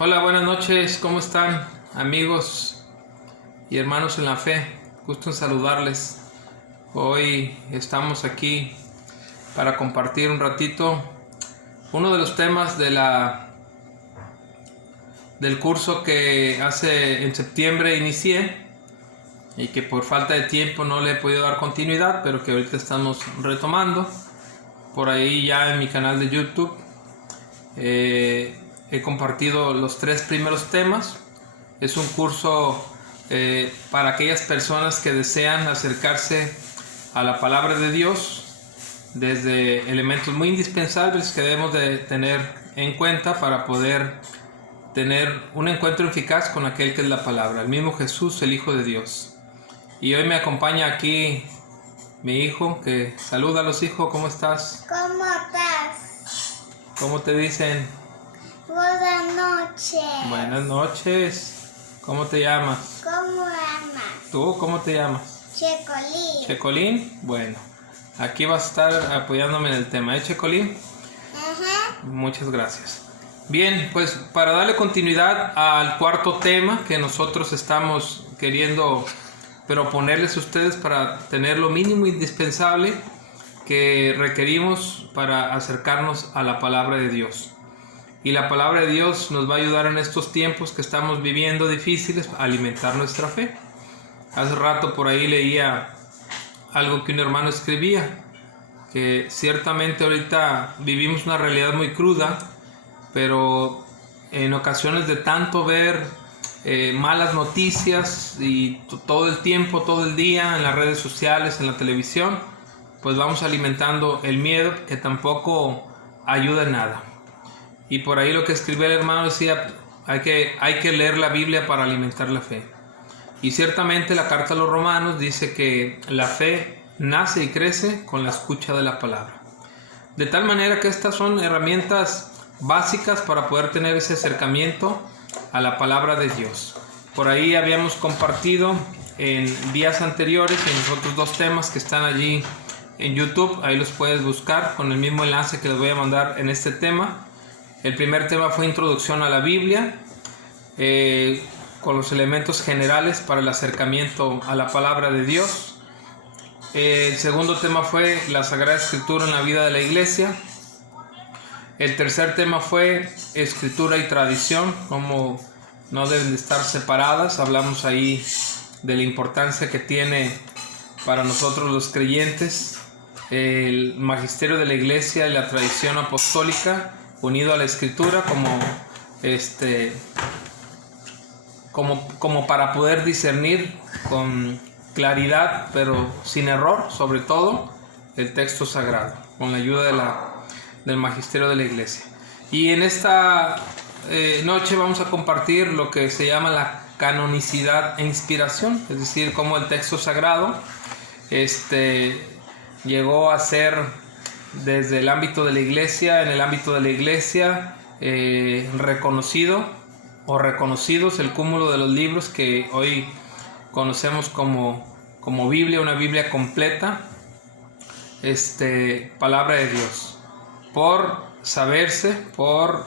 Hola, buenas noches, ¿cómo están amigos y hermanos en la fe? Gusto en saludarles. Hoy estamos aquí para compartir un ratito uno de los temas del curso que hace en septiembre inicié y que por falta de tiempo no le he podido dar continuidad, pero que ahorita estamos retomando por ahí ya en mi canal de YouTube. He compartido los 3 primeros temas. Es un curso para aquellas personas que desean acercarse a la palabra de Dios desde elementos muy indispensables que debemos de tener en cuenta para poder tener un encuentro eficaz con aquel que es la palabra, el mismo Jesús, el Hijo de Dios. Y hoy me acompaña aquí mi hijo, que saluda a los hijos. ¿Cómo estás? ¿Cómo estás? ¿Cómo te dicen? Buenas noches. Buenas noches. ¿Cómo te llamas? ¿Cómo amas? ¿Tú cómo te llamas? Checolín. ¿Checolín? Bueno, aquí vas a estar apoyándome en el tema, ¿eh, Checolín? Ajá. Muchas gracias. Bien, pues para darle continuidad al cuarto tema que nosotros estamos queriendo proponerles a ustedes para tener lo mínimo indispensable que requerimos para acercarnos a la palabra de Dios. Y la palabra de Dios nos va a ayudar en estos tiempos que estamos viviendo difíciles a alimentar nuestra fe. Hace rato por ahí leía algo que un hermano escribía, que ciertamente ahorita vivimos una realidad muy cruda, pero en ocasiones de tanto ver malas noticias y todo el tiempo, todo el día en las redes sociales, en la televisión, pues vamos alimentando el miedo, que tampoco ayuda en nada. Y por ahí lo que escribió el hermano decía, hay que leer la Biblia para alimentar la fe. Y ciertamente la carta a los Romanos dice que la fe nace y crece con la escucha de la palabra. De tal manera que estas son herramientas básicas para poder tener ese acercamiento a la palabra de Dios. Por ahí habíamos compartido en días anteriores en los otros 2 temas que están allí en YouTube. Ahí los puedes buscar con el mismo enlace que les voy a mandar en este tema. El primer tema fue introducción a la Biblia, con los elementos generales para el acercamiento a la palabra de Dios. El segundo tema fue la Sagrada Escritura en la vida de la iglesia. El tercer tema fue escritura y tradición, como no deben de estar separadas. Hablamos ahí de la importancia que tiene para nosotros los creyentes el magisterio de la iglesia y la tradición apostólica unido a la escritura como para poder discernir con claridad pero sin error, sobre todo el texto sagrado, con la ayuda del magisterio de la iglesia. Y en esta noche vamos a compartir lo que se llama la canonicidad e inspiración, es decir, cómo el texto sagrado llegó a ser desde el ámbito de la iglesia, en el ámbito de la iglesia, reconocido o reconocidos el cúmulo de los libros que hoy conocemos como Biblia, una Biblia completa, palabra de Dios, por saberse, por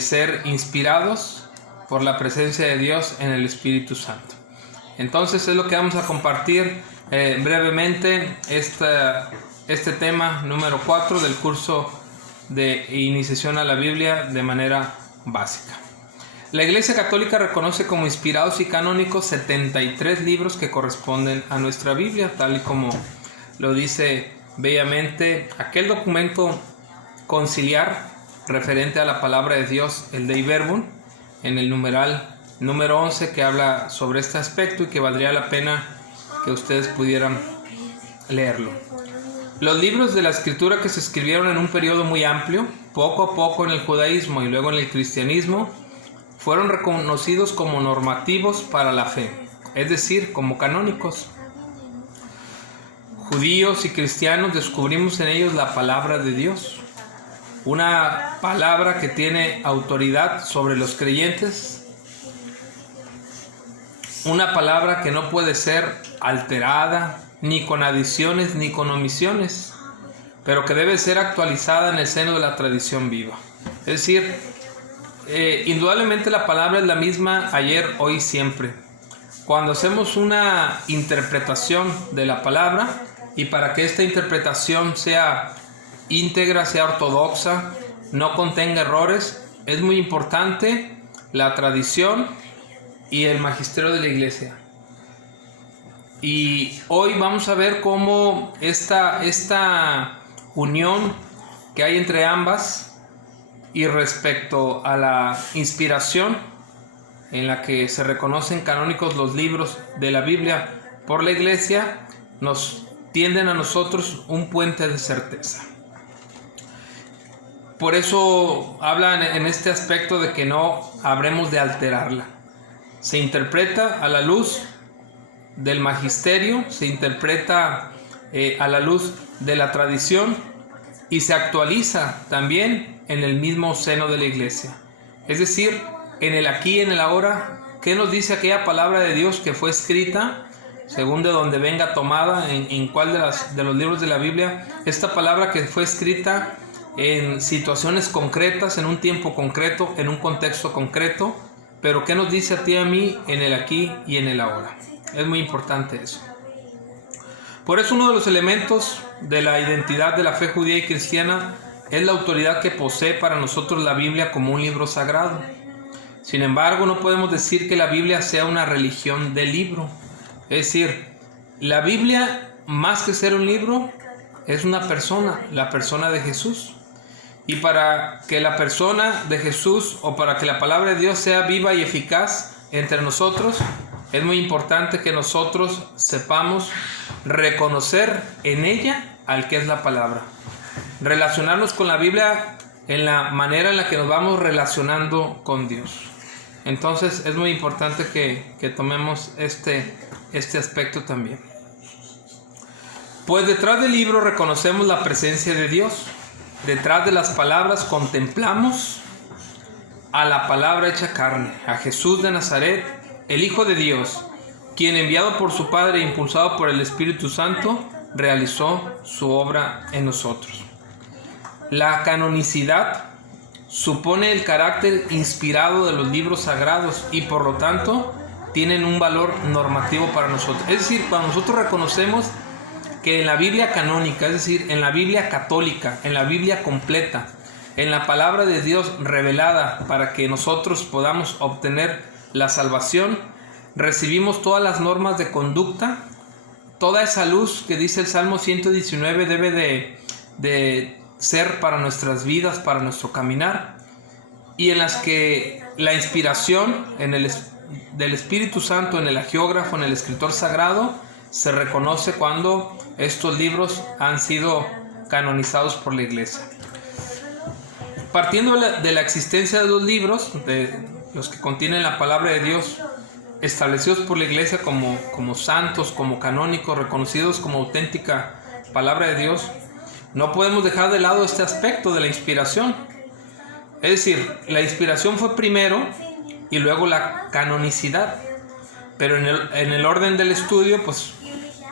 ser inspirados por la presencia de Dios en el Espíritu Santo. Entonces es lo que vamos a compartir brevemente este tema número 4 del curso de iniciación a la Biblia de manera básica. La Iglesia Católica reconoce como inspirados y canónicos 73 libros que corresponden a nuestra Biblia, tal y como lo dice bellamente aquel documento conciliar referente a la palabra de Dios, el Dei Verbum, en el numeral número 11, que habla sobre este aspecto y que valdría la pena que ustedes pudieran leerlo. Los libros de la escritura que se escribieron en un periodo muy amplio, poco a poco en el judaísmo y luego en el cristianismo, fueron reconocidos como normativos para la fe, es decir, como canónicos. Judíos y cristianos descubrimos en ellos la palabra de Dios, una palabra que tiene autoridad sobre los creyentes, una palabra que no puede ser alterada, ni con adiciones ni con omisiones, pero que debe ser actualizada en el seno de la tradición viva. Es decir, indudablemente la palabra es la misma ayer, hoy y siempre. Cuando hacemos una interpretación de la palabra, y para que esta interpretación sea íntegra, sea ortodoxa, no contenga errores, es muy importante la tradición y el magisterio de la iglesia. Y hoy vamos a ver cómo esta unión que hay entre ambas y respecto a la inspiración en la que se reconocen canónicos los libros de la Biblia por la iglesia, nos tienden a nosotros un puente de certeza. Por eso hablan en este aspecto de que no habremos de alterarla. Se interpreta a la luz del magisterio, se interpreta a la luz de la tradición y se actualiza también en el mismo seno de la iglesia. Es decir, en el aquí y en el ahora, ¿qué nos dice aquella palabra de Dios que fue escrita, según de donde venga tomada, en cuál de los libros de la Biblia? Esta palabra que fue escrita en situaciones concretas, en un tiempo concreto, en un contexto concreto, pero ¿qué nos dice a ti y a mí en el aquí y en el ahora? Es muy importante eso. Por eso uno de los elementos de la identidad de la fe judía y cristiana es la autoridad que posee para nosotros la Biblia como un libro sagrado. Sin embargo, no podemos decir que la Biblia sea una religión del libro. Es decir, la Biblia, más que ser un libro, es una persona, la persona de Jesús. Y para que la persona de Jesús, o para que la palabra de Dios sea viva y eficaz entre nosotros, es muy importante que nosotros sepamos reconocer en ella al que es la palabra. Relacionarnos con la Biblia en la manera en la que nos vamos relacionando con Dios. Entonces es muy importante que tomemos este aspecto también. Pues detrás del libro reconocemos la presencia de Dios. Detrás de las palabras contemplamos a la palabra hecha carne, a Jesús de Nazaret, el Hijo de Dios, quien enviado por su Padre e impulsado por el Espíritu Santo, realizó su obra en nosotros. La canonicidad supone el carácter inspirado de los libros sagrados y por lo tanto tienen un valor normativo para nosotros. Es decir, cuando nosotros reconocemos que en la Biblia canónica, es decir, en la Biblia católica, en la Biblia completa, en la palabra de Dios revelada para que nosotros podamos obtener la salvación, recibimos todas las normas de conducta, toda esa luz que dice el Salmo 119 debe de ser para nuestras vidas, para nuestro caminar, y en las que la inspiración del Espíritu Santo en el hagiógrafo, en el escritor sagrado, se reconoce cuando estos libros han sido canonizados por la iglesia. Partiendo de la existencia de los libros, de los que contienen la palabra de Dios, establecidos por la iglesia como santos, como canónicos, reconocidos como auténtica palabra de Dios, no podemos dejar de lado este aspecto de la inspiración. Es decir, la inspiración fue primero y luego la canonicidad. Pero en el orden del estudio, pues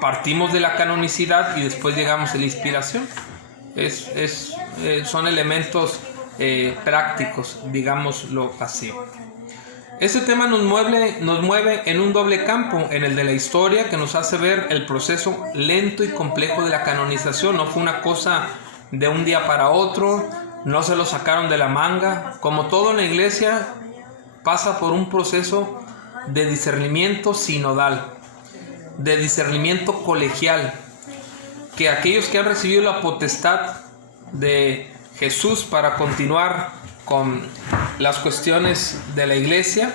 partimos de la canonicidad y después llegamos a la inspiración. Son elementos prácticos, digámoslo así. Este tema nos mueve en un doble campo, en el de la historia, que nos hace ver el proceso lento y complejo de la canonización. No fue una cosa de un día para otro, no se lo sacaron de la manga. Como todo en la iglesia, pasa por un proceso de discernimiento sinodal, de discernimiento colegial, que aquellos que han recibido la potestad de Jesús para continuar con las cuestiones de la iglesia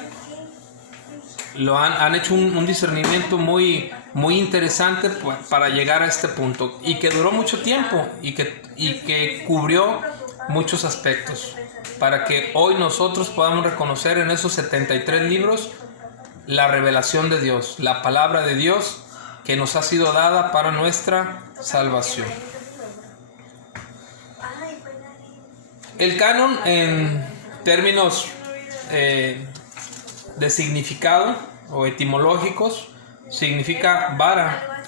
han hecho un discernimiento muy interesante para llegar a este punto, y que duró mucho tiempo y que cubrió muchos aspectos para que hoy nosotros podamos reconocer en esos 73 libros la revelación de Dios, la palabra de Dios que nos ha sido dada para nuestra salvación. El canon, en términos de significado o etimológicos, significa vara,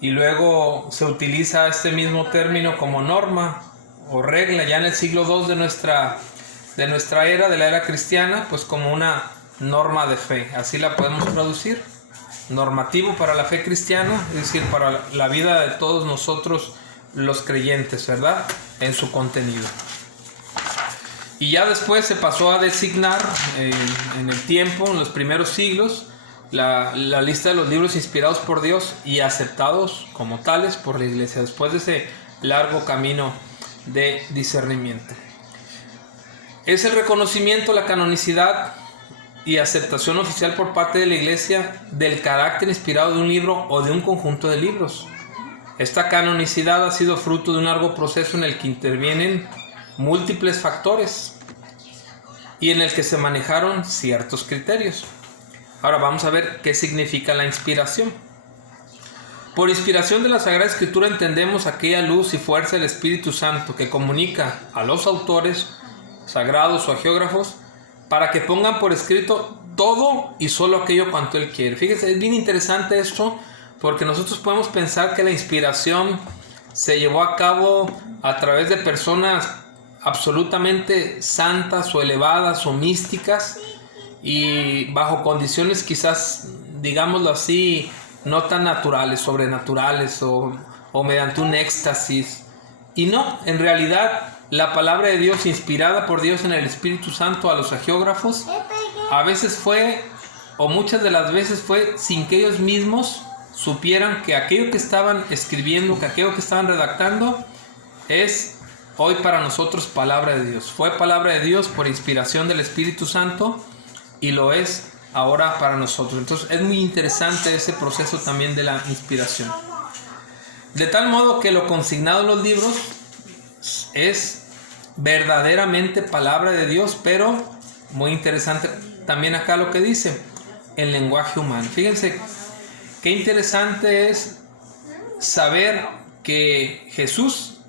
y luego se utiliza este mismo término como norma o regla ya en el siglo II de nuestra era, de la era cristiana, pues como una norma de fe. Así la podemos traducir. Normativo para la fe cristiana, es decir, para la vida de todos nosotros los creyentes, ¿verdad? En su contenido. Y ya después se pasó a designar en el tiempo, en los primeros siglos, la lista de los libros inspirados por Dios y aceptados como tales por la Iglesia, después de ese largo camino de discernimiento. Es el reconocimiento, la canonicidad y aceptación oficial por parte de la Iglesia del carácter inspirado de un libro o de un conjunto de libros. Esta canonicidad ha sido fruto de un largo proceso en el que intervienen múltiples factores y en el que se manejaron ciertos criterios. Ahora vamos a ver qué significa la inspiración. Por inspiración de la Sagrada Escritura entendemos aquella luz y fuerza del Espíritu Santo que comunica a los autores sagrados o agiógrafos para que pongan por escrito todo y solo aquello cuanto Él quiere. Fíjense, es bien interesante esto, porque nosotros podemos pensar que la inspiración se llevó a cabo a través de personas absolutamente santas o elevadas o místicas y bajo condiciones quizás, digámoslo así, no tan naturales, sobrenaturales o mediante un éxtasis. Y no, en realidad la palabra de Dios inspirada por Dios en el Espíritu Santo a los agiógrafos a veces fue, o muchas de las veces fue, sin que ellos mismos supieran que aquello que estaban escribiendo, que aquello que estaban redactando es hoy para nosotros palabra de Dios. Fue palabra de Dios por inspiración del Espíritu Santo y lo es ahora para nosotros. Entonces es muy interesante ese proceso también de la inspiración. De tal modo que lo consignado en los libros es verdaderamente palabra de Dios, pero muy interesante también acá lo que dice, en lenguaje humano. Fíjense qué interesante es saber que Jesús,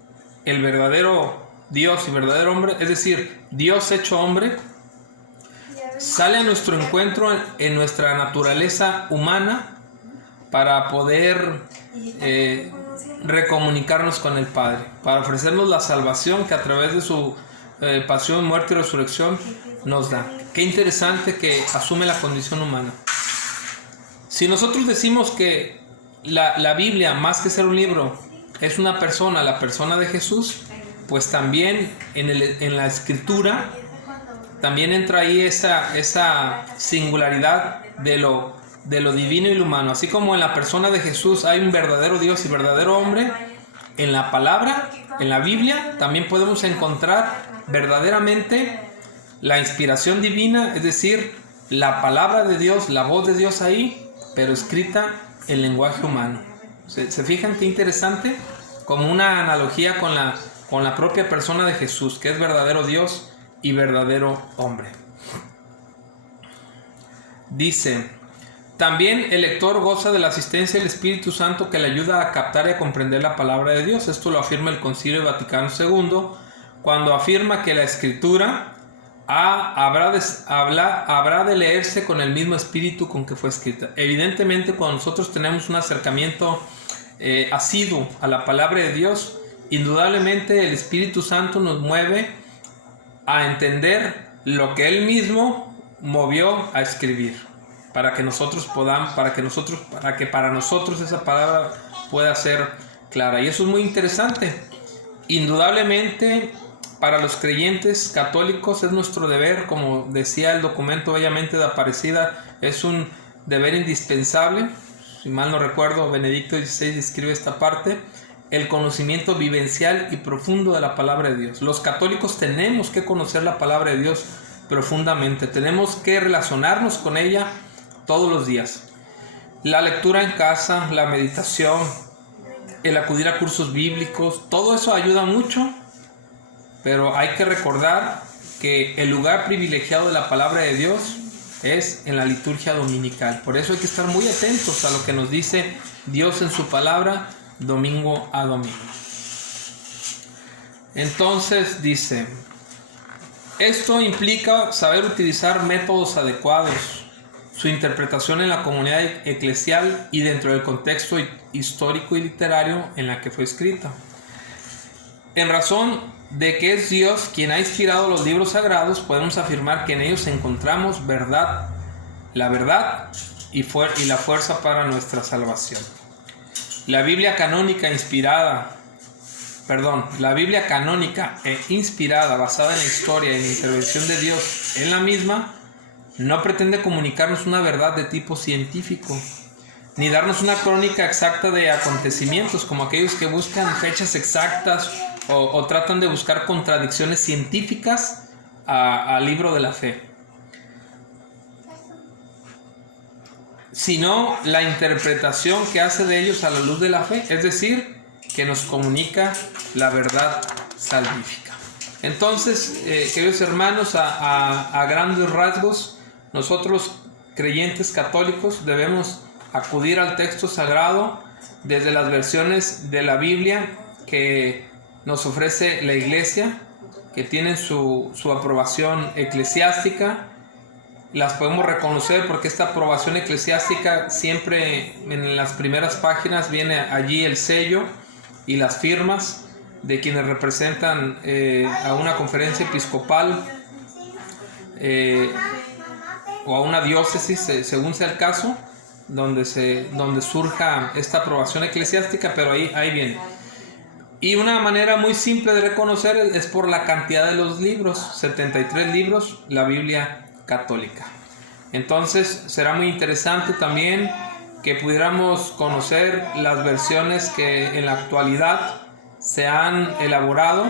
el verdadero Dios y verdadero hombre, es decir, Dios hecho hombre, sale a nuestro encuentro en nuestra naturaleza humana para poder recomunicarnos con el Padre, para ofrecernos la salvación que a través de su pasión, muerte y resurrección nos da. Qué interesante que asume la condición humana. Si nosotros decimos que la Biblia, más que ser un libro, es una persona, la persona de Jesús, pues también en la Escritura también entra ahí esa singularidad de lo divino y lo humano. Así como en la persona de Jesús hay un verdadero Dios y verdadero hombre, en la palabra, en la Biblia, también podemos encontrar verdaderamente la inspiración divina, es decir, la palabra de Dios, la voz de Dios ahí, pero escrita en lenguaje humano. ¿Se fijan qué interesante? Como una analogía con la propia persona de Jesús, que es verdadero Dios y verdadero hombre. Dice: también el lector goza de la asistencia del Espíritu Santo que le ayuda a captar y a comprender la palabra de Dios. Esto lo afirma el Concilio Vaticano II cuando afirma que la Escritura habrá de leerse con el mismo espíritu con que fue escrita. Evidentemente, cuando nosotros tenemos un acercamiento asiduo a la palabra de Dios, indudablemente el Espíritu Santo nos mueve a entender lo que Él mismo movió a escribir, para que para nosotros esa palabra pueda ser clara. Y eso es muy interesante. Indudablemente, para los creyentes católicos es nuestro deber, como decía el documento bellamente de Aparecida, es un deber indispensable. Si mal no recuerdo, Benedicto XVI describe esta parte: el conocimiento vivencial y profundo de la palabra de Dios. Los católicos tenemos que conocer la palabra de Dios profundamente, tenemos que relacionarnos con ella todos los días. La lectura en casa, la meditación, el acudir a cursos bíblicos, todo eso ayuda mucho, pero hay que recordar que el lugar privilegiado de la palabra de Dios es en la liturgia dominical. Por eso hay que estar muy atentos a lo que nos dice Dios en su palabra domingo a domingo. Entonces dice: esto implica saber utilizar métodos adecuados, su interpretación en la comunidad eclesial y dentro del contexto histórico y literario en la que fue escrita. En razón de que es Dios quien ha inspirado los libros sagrados, podemos afirmar que en ellos encontramos verdad, la verdad y la fuerza para nuestra salvación. La Biblia canónica e inspirada, basada en la historia y la intervención de Dios en la misma, no pretende comunicarnos una verdad de tipo científico, ni darnos una crónica exacta de acontecimientos, como aquellos que buscan fechas exactas o tratan de buscar contradicciones científicas al libro de la fe, sino la interpretación que hace de ellos a la luz de la fe, es decir, que nos comunica la verdad salvífica. Entonces, queridos hermanos, a grandes rasgos, nosotros creyentes católicos debemos acudir al texto sagrado desde las versiones de la Biblia que nos ofrece la Iglesia, que tienen su aprobación eclesiástica. Las podemos reconocer porque esta aprobación eclesiástica siempre en las primeras páginas viene allí el sello y las firmas de quienes representan a una conferencia episcopal o a una diócesis, según sea el caso, donde surja esta aprobación eclesiástica, pero ahí viene. Y una manera muy simple de reconocer es por la cantidad de los libros, 73 libros, la Biblia católica. Entonces será muy interesante también que pudiéramos conocer las versiones que en la actualidad se han elaborado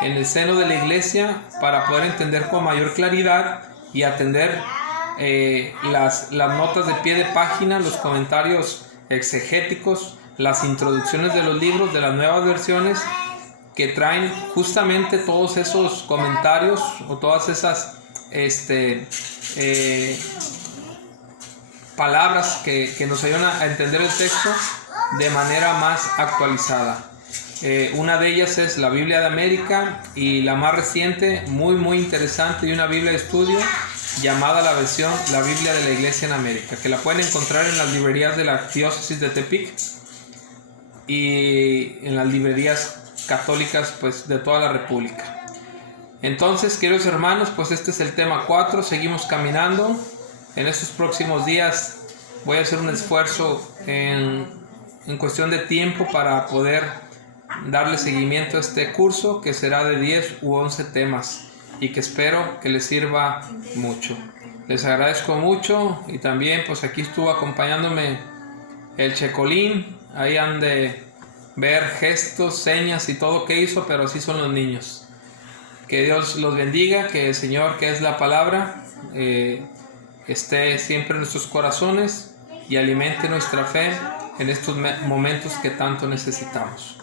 en el seno de la Iglesia para poder entender con mayor claridad y atender las notas de pie de página, los comentarios exegéticos, las introducciones de los libros, de las nuevas versiones que traen justamente todos esos comentarios o todas esas palabras que nos ayudan a entender el texto de manera más actualizada. Una de ellas es la Biblia de América, y la más reciente, muy interesante, y una Biblia de estudio llamada la Biblia de la Iglesia en América, que la pueden encontrar en las librerías de la diócesis de Tepic y en las librerías católicas pues de toda la República. Entonces, queridos hermanos, pues este es el tema 4, seguimos caminando. En estos próximos días voy a hacer un esfuerzo en cuestión de tiempo para poder darle seguimiento a este curso, que será de 10 u 11 temas y que espero que les sirva mucho. Les agradezco mucho, y también pues aquí estuvo acompañándome el Checolín. Ahí han de ver gestos, señas y todo que hizo, pero así son los niños. Que Dios los bendiga, que el Señor, que es la palabra, esté siempre en nuestros corazones y alimente nuestra fe en estos momentos que tanto necesitamos.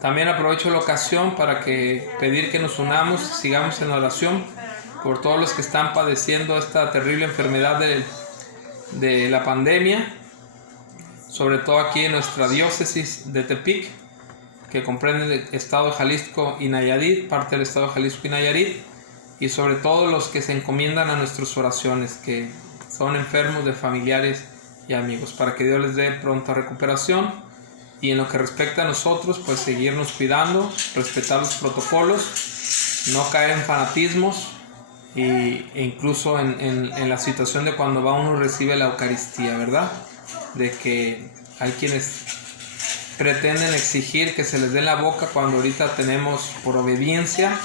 También aprovecho la ocasión para pedir que nos unamos, sigamos en oración por todos los que están padeciendo esta terrible enfermedad de la pandemia, sobre todo aquí en nuestra diócesis de Tepic, que comprende el estado de Jalisco y Nayarit, parte del estado de Jalisco y Nayarit, y sobre todo los que se encomiendan a nuestras oraciones, que son enfermos de familiares y amigos, para que Dios les dé pronta recuperación. Y en lo que respecta a nosotros, pues seguirnos cuidando, respetar los protocolos, no caer en fanatismos e incluso en la situación de cuando uno recibe la Eucaristía, ¿verdad? De que hay quienes pretenden exigir que se les dé la boca cuando ahorita tenemos, por obediencia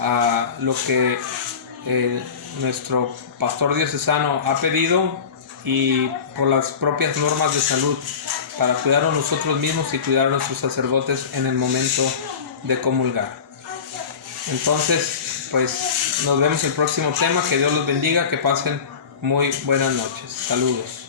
a lo que nuestro pastor diocesano ha pedido y por las propias normas de salud, para cuidarnos nosotros mismos y cuidar a nuestros sacerdotes en el momento de comulgar. Entonces, pues nos vemos el próximo tema. Que Dios los bendiga, que pasen muy buenas noches. Saludos.